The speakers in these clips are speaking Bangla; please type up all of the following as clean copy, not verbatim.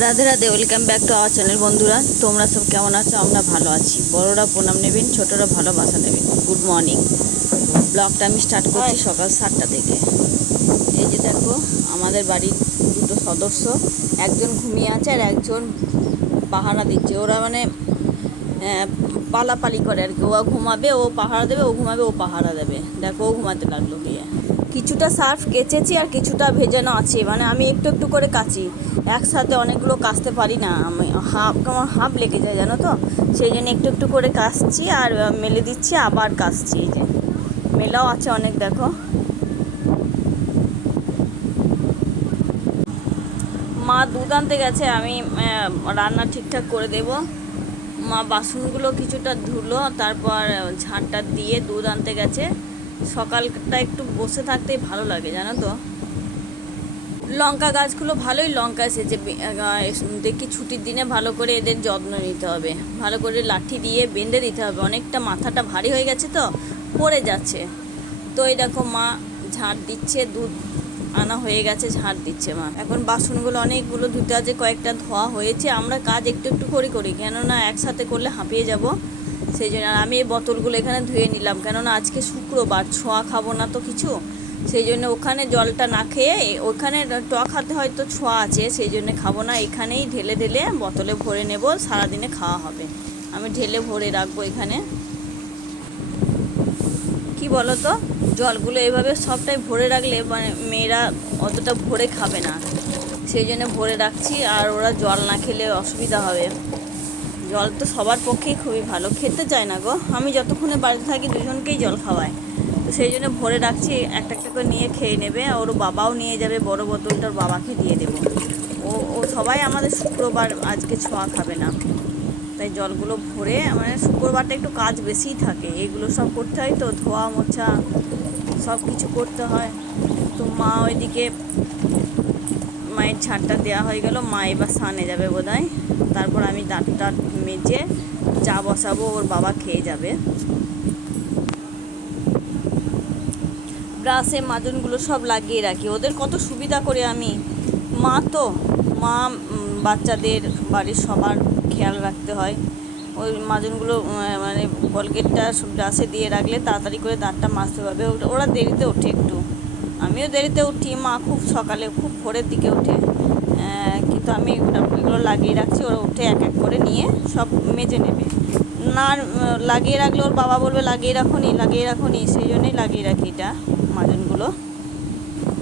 Radhe Radhe, welcome back to our channel. বন্ধুরা, তোমরা সব কেমন আছো? আমরা ভালো আছি। বড়রা প্রণাম নেবেন, ছোটরা ভালোবাসা নেবেন। Good morning. ব্লগটা আমি স্টার্ট করছি সকাল 7টা থেকে। এই যে দেখো, আমাদের বাড়ির দুটো সদস্য, একজন ঘুমিয়ে আছে আর একজন পাহারা দিচ্ছে। ওরা মানে পালাপালি করে আর কি। ও ঘুমাবে, ও পাহারা দেবে, ও ঘুমাবে, ও পাহারা দেবে। দেখো, ও ঘুমাতে লাগলো গিয়ে। কিছুটা সার্ফ কেচেছি আর কিছুটা ভেজানো আছে, মানে আমি একটু একটু করে কাচি, একসাথে অনেকগুলো কাচতে পারি না। আমি আমার হাঁপ লেগে যায়, জানো তো। সেই জন্য একটু একটু করে কাচছি আর মেলে দিচ্ছি, আবার কাচছি। এই যে মেলাও আছে অনেক, দেখো। মা দুধ আনতে গেছে, আমি রান্না ঠিকঠাক করে দেব। মা বাসনগুলো কিছুটা ধুলো, তারপর ঝাঁটটা দিয়ে দুধ আনতে গেছে। সকালটা একটু বসে থাকতেই ভালো লাগে, জানো তো। লঙ্কা গাছগুলো ভালোই লঙ্কা এসেছে। দেখি ছুটির দিনে ভালো করে এদের যত্ন নিতে হবে, ভালো করে লাঠি দিয়ে বেঁধে দিতে হবে। অনেকটা মাথাটা ভারী হয়ে গেছে তো, পড়ে যাচ্ছে। তো এই দেখো, মা ঝাঁট দিচ্ছে, দুধ আনা হয়ে গেছে, ঝাঁট দিচ্ছে মা। এখন বাসনগুলো অনেকগুলো ধুতে আছে, কয়েকটা ধোয়া হয়েছে। আমরা কাজ একটু একটু করি, কেননা একসাথে করলে হাঁপিয়ে যাব। সেই জন্য আর আমি এই বোতলগুলো এখানে ধুয়ে নিলাম, কেননা আজকে শুক্রবার, ছোঁয়া খাবো না তো কিছু। সেই জন্য ওখানে জলটা না খেয়ে, ওখানে টক হাতে হয়তো ছোঁয়া আছে, সেই জন্য খাবো না। এখানেই ঢেলে ঢেলে বোতলে ভরে নেব, সারাদিনে খাওয়া হবে। আমি ঢেলে ভরে রাখবো এখানে। কি বলো তো, জলগুলো এভাবে সবটাই ভরে রাখলে মানে মেয়েরা অতটা ভরে খাবে না, সেই জন্য ভরে রাখছি। আর ওরা জল না খেলে অসুবিধা হবে। জল তো সবার পক্ষেই খুবই ভালো, খেতে চায় না গো। আমি যতক্ষণে বাড়িতে থাকি দুজনকেই জল খাওয়াই, তো সেই জন্য ভরে রাখছি। একটা একটা করে নিয়ে খেয়ে নেবে, ওর বাবাও নিয়ে যাবে, বড় বোতলটার বাবাকে দিয়ে দেবো। ও ও সবাই আমাদের শুক্রবার আজকে ছোঁয়া খাবে না, তাই জলগুলো ভরে, মানে শুক্রবারটা একটু কাজ বেশিই থাকে, এগুলো সব করতে হয় তো, ধোয়া মোছা সব কিছু করতে হয়। তো মা ওইদিকে, মায়ের ঝাঁটটা দেওয়া হয়ে গেল, মা এবার স্নানে যাবে বোধহয়। তারপর আমি দাঁত টাত মেজে চা বসাবো, ওর বাবা খেয়ে যাবে। ব্রাশে মাজনগুলো সব লাগিয়ে রাখি, ওদের কত সুবিধা করে আমি। মা তো, মা বাচ্চাদের বাড়ির সবার খেয়াল রাখতে হয়। ওই মাজনগুলো মানে কলগেটটা ব্রাশে দিয়ে রাখলে তাড়াতাড়ি করে দাঁতটা মাজতে পারবে। ওরা দেরিতে ওঠে একটু, আমিও দেরিতে উঠি। মা খুব সকালে, খুব ভোরের দিকে ওঠে, কিন্তু আমি এগুলো লাগিয়ে রাখছি। ওরা উঠে এক এক করে নিয়ে সব মেজে নেবে। না লাগিয়ে রাখলে ওর বাবা বলবে লাগিয়ে রাখুনি, লাগিয়ে রাখুনি, সেই জন্যই লাগিয়ে রাখি এটা, মাজনগুলো।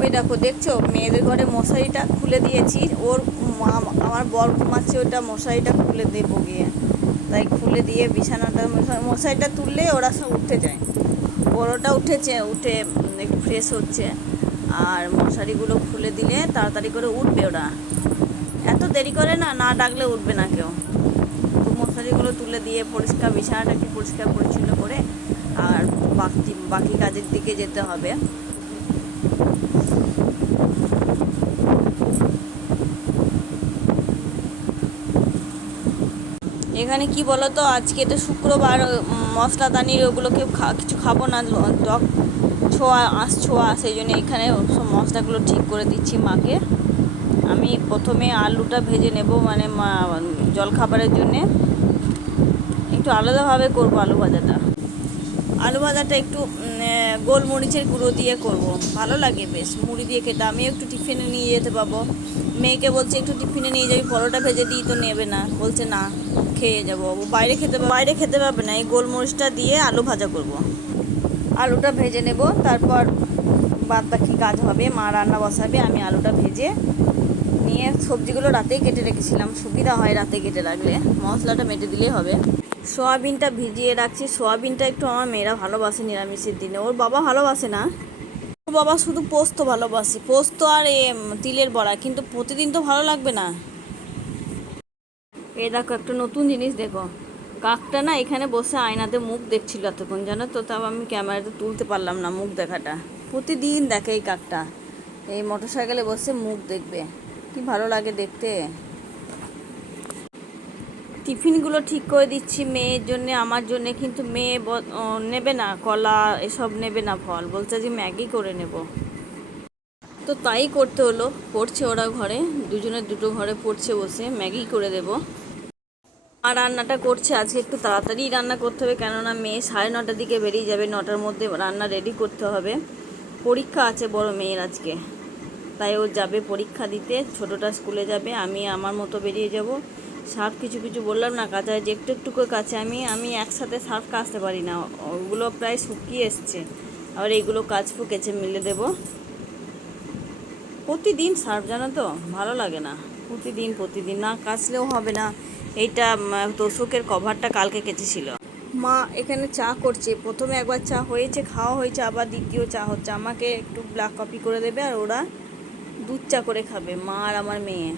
ওই দেখো, দেখছো, মেয়েদের ঘরে মশারিটা খুলে দিয়েছি। ওর আমার বর ঘুমাচ্ছে, ওটা মশারিটা খুলে দেবো গিয়ে, তাই খুলে দিয়ে বিছানাটা, মশারিটা তুললে ওরা সব উঠে যায়। বড়োটা উঠেছে, উঠে একটু ফ্রেশ হচ্ছে। আর মশারিগুলো খুলে দিলে তাড়াতাড়ি করে উঠবে ওরা। এত দেরি করে না, না ডাকলে উঠবে না কেউ। তো মশারিগুলো তুলে দিয়ে পরিষ্কার, বিছানাটাকে পরিষ্কার পরিচ্ছন্ন করে আর বাকি কাজের দিকে যেতে হবে। এখানে কি বলো তো, আজকে তো শুক্রবার, মশলাদানির ওগুলোকে কিছু খাবো না, টক ছোঁয়া, সেই জন্য এখানে সব মশলাগুলো ঠিক করে দিচ্ছি মাকে। আমি প্রথমে আলুটা ভেজে নেব, মানে জলখাবারের জন্যে একটু আলাদাভাবে করবো আলু ভাজাটা। আলু ভাজাটা একটু গোলমরিচের গুঁড়ো দিয়ে করব, ভালো লাগে বেশ মুড়ি দিয়ে খেতে। আমিও একটু টিফিনে নিয়ে যেতে পাবো। মেয়েকে বলছি একটু টিফিনে নিয়ে যাবি, পরোটা ভেজে দিই, তো নেবে না, বলছে না খেয়ে যাবো। বাইরে খেতে পারবে না। এই গোলমরিচটা দিয়ে আলু ভাজা করব। আলুটা ভেজে নেব, তারপর বাদ বাকি কাজ হবে। মা রান্না বসাবে, আমি আলুটা ভেজে নিয়ে, সবজিগুলো রাতেই কেটে রেখেছিলাম, সুবিধা হয় রাতে কেটে রাখলে, মশলাটা মেটে দিলেই হবে। সোয়াবিনটা ভিজিয়ে রাখছি। সোয়াবিনটা একটু আমার মেয়েরা ভালোবাসে নিরামিষের দিনে, ওর বাবা ভালোবাসে না। ওর বাবা শুধু পোস্ত ভালোবাসে, পোস্ত আর তিলের বড়া, কিন্তু প্রতিদিন তো ভালো লাগবে না। এই দেখো, একটা নতুন জিনিস দেখো, কাকটা না এখানে বসে আয়নাতে মুখ দেখছিল এতক্ষণ, জানো তো। তাও আমি ক্যামেরাতে তুলতে পারলাম না মুখ দেখাটা। প্রতিদিন দেখে এই কাকটা, এই মোটর সাইকেলে বসে মুখ দেখবে, কি ভালো লাগে দেখতে। টিফিনগুলো ঠিক করে দিচ্ছি মেয়ের জন্যে, আমার জন্যে। কিন্তু মেয়ে নেবে না কলা, এসব নেবে না ফল, বলছে যে ম্যাগি করে নেব। তো তাই করতে হলো। পড়ছে ওরা ঘরে, দুজনের দুটো ঘরে পড়ছে বসে, ম্যাগি করে দেব। আর রান্নাটা করছে আজকে একটু তাড়াতাড়ি রান্না করতে হবে, কেননা মেয়ে 9:30টার দিকে বেরিয়ে যাবে, 9টার মধ্যে রান্না রেডি করতে হবে। পরীক্ষা আছে বড় মেয়ের আজকে, তাই ও যাবে পরীক্ষা দিতে, ছোটোটা স্কুলে যাবে, আমি আমার মতো বেরিয়ে যাব। সার্ফ কিছু কিছু বললাম না কাচা যে একটু একটু করে কাছে, আমি একসাথে সার্ফ কাচতে পারি না, ওগুলো প্রায় শুকিয়ে এসছে। আবার এইগুলো কাচবো, কেচে মিলে দেবো। প্রতিদিন সার্ফ জানো তো ভালো লাগে না, প্রতিদিন না কাচলেও হবে না। এইটা তোষকের কভারটা কালকে কেচেছিল। মা এখানে চা করছে, প্রথমে একবার চা হয়েছে, খাওয়া হয়েছে, আবার দ্বিতীয় চা হচ্ছে। আমাকে একটু ব্ল্যাক কফি করে দেবে, আর ওরা দুধ চা করে খাবে, মা আর আমার মেয়ে।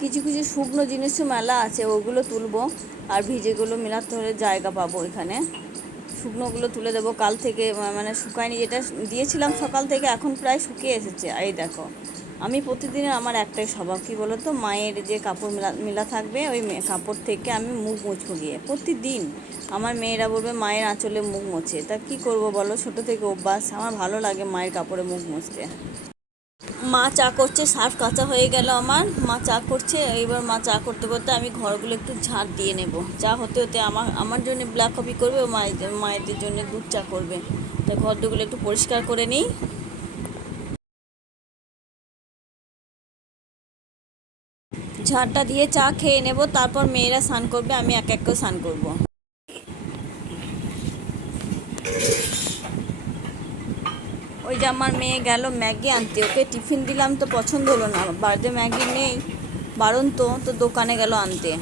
কিছু কিছু শুকনো জিনিসও মেলা আছে, ওগুলো তুলবো, আর ভিজেগুলো মেলাতে হলে জায়গা পাবো এখানে। শুকনোগুলো তুলে দেবো কাল থেকে, মানে শুকায়নি, যেটা দিয়েছিলাম সকাল থেকে এখন প্রায় শুকিয়ে এসেছে। এই দেখো, আমি প্রতিদিনের আমার একটাই স্বভাব, কী বলো তো, মায়ের যে কাপড় মেলা থাকবে ওই কাপড় থেকে আমি মুখ মুছবো গিয়ে প্রতিদিন। আমার মেয়েরা বলবে মায়ের আঁচলে মুখ মোছে, তা কি করব বলো, ছোটো থেকে অভ্যাস, আমার ভালো লাগে মায়ের কাপড়ে মুখ মুছতে। মা চা করছে, সার্ফ কাঁচা হয়ে গেল আমার, মা চা করছে। এইবার মা চা করতে করতে আমি ঘরগুলো একটু ঝাঁট দিয়ে নেব। চা হতে হতে আমার জন্য ব্ল্যাক কফি করবে, ও মায়েদের জন্য দুধ চা করবে, তাই ঘরগুলো একটু পরিষ্কার করে নিই। ঝাঁটটা দিয়ে চা খেয়ে নেব, তারপর মেয়েরা স্নান করবে, আমি এক এক করে স্নান করবো। ওই যে আমার মেয়ে গেল ম্যাগি আনতে, ওকে টিফিন দিলাম তো পছন্দ হলো না, বাড়িতে ম্যাগি নেই, বারণ তো দোকানে গেল আনতে।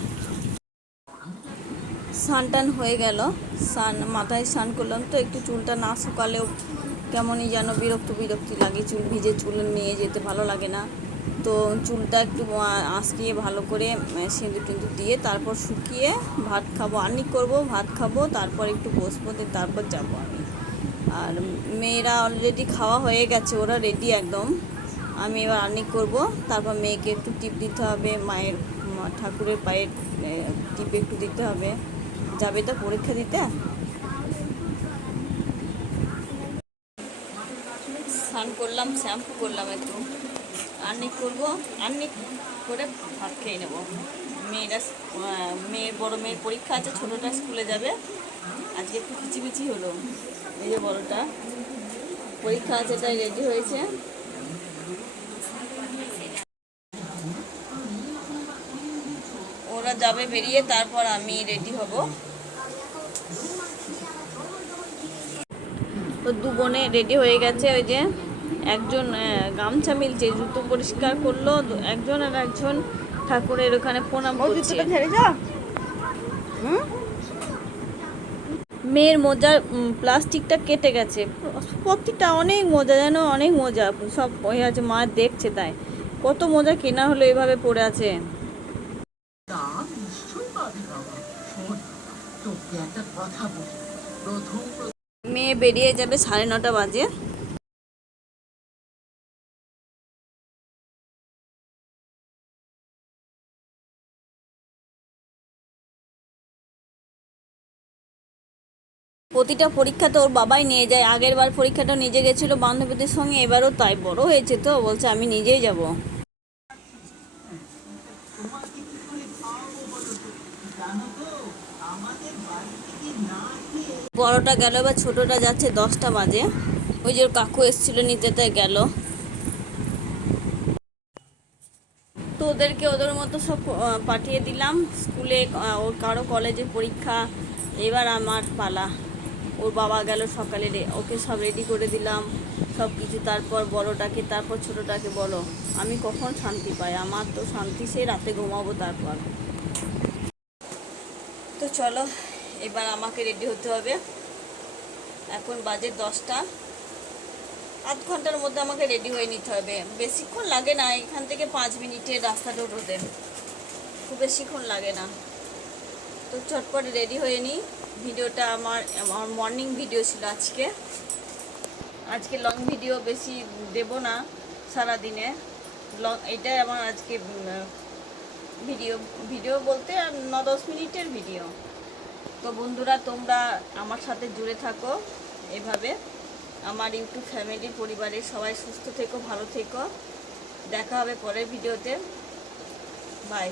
স্নান টান হয়ে গেল, মাথায় স্নান করলাম তো, একটু চুলটা না শুকালেও কেমনই যেন বিরক্তি লাগে, চুল ভিজে চুল নিয়ে যেতে ভালো লাগে না। তো চুলটা একটু আঁচড়িয়ে ভালো করে সিঁদুর টিঁদুর দিয়ে তারপর শুকিয়ে ভাত খাবো, আর্নিক করবো, ভাত খাবো, তারপর একটু বসবো, তারপর যাবো আমি। আর মেয়েরা অলরেডি খাওয়া হয়ে গেছে, ওরা রেডি একদম। আমি এবার আর্নিক করবো, তারপর মেয়েকে একটু টিপ দিতে হবে, মায়ের ঠাকুরের পায়ে টিপ একটু দিতে হবে, যাবে তো পরীক্ষা দিতে। স্নান করলাম, শ্যাম্পু করলাম, একটু আর্নিক করবো, আর্নিক করে ভাত খেয়ে নেবো। বড় মেয়ের পরীক্ষা আছে, ছোটোটা স্কুলে যাবে। আজকে একটু কিচিমিচি হলো, এই যে বড়টা পরীক্ষা আছে তাই রেডি হয়েছে। ওরা যাবে বেরিয়ে, তারপর আমি রেডি হব। তো দু বোনে রেডি হয়ে গেছে, ওই যে একজন গামছা মিলছে, জুতো পরিষ্কার করলো একজন, আর একজন ঠাকুরের ওখানে প্রণাম করছে। মেয়ের মোজার প্লাস্টিকটা কেটে গেছে, প্রত্যেকটা অনেক মোজা, যেন অনেক মোজা সব হয়ে আছে, মা দেখছে, তাই কত মোজা কেনা হলো এভাবে পড়ে আছে। মেয়ে বেরিয়ে যাবে 9:30 বাজে। প্রতিটা পরীক্ষাতে ওর বাবাই নিয়ে যায়, আগের বার পরীক্ষাটাও নিজে গেছিলো বান্ধবীদের সঙ্গে, এবারও তাই, বড় হয়েছে তো বলছে আমি নিজেই যাব। বড়টা গেল, এবার ছোটটা যাচ্ছে 10টা বাজে, ওই যে ওর কাকু এসেছিল নিতে, তাই গেল। তো ওদেরকে ওদের মতো সব পাঠিয়ে দিলাম স্কুলে, ওর কারো কলেজের পরীক্ষা, এবার আমার পালা। ওর বাবা গেল সকালে, ওকে সব রেডি করে দিলাম সব কিছু, তারপর বড়টাকে, তারপর ছোটোটাকে। বলো আমি কখন শান্তি পাই, আমার তো শান্তি সেই রাতে ঘুমাবো তারপর। তো চলো এবার আমাকে রেডি হতে হবে, এখন বাজে 10টা, আধ ঘন্টার মধ্যে আমাকে রেডি হয়ে নিতে হবে, বেশিক্ষণ লাগে না, এখান থেকে 5 মিনিটের রাস্তা টোটোতে, খুব বেশিক্ষণ লাগে না। তো চটপট রেডি হয়ে নিই। ভিডিওটা আমার মর্নিং ভিডিও ছিল আজকে লং ভিডিও বেশি দেব না সারাদিনে, এটাই আমার আজকে ভিডিও বলতে আর 9-10 মিনিটের ভিডিও। তো বন্ধুরা তোমরা আমার সাথে জুড়ে থাকো এভাবে, আমার ইউটিউব ফ্যামিলি পরিবারের সবাই সুস্থ থেকো, ভালো থেকো। দেখা হবে পরের ভিডিওতে। বাই।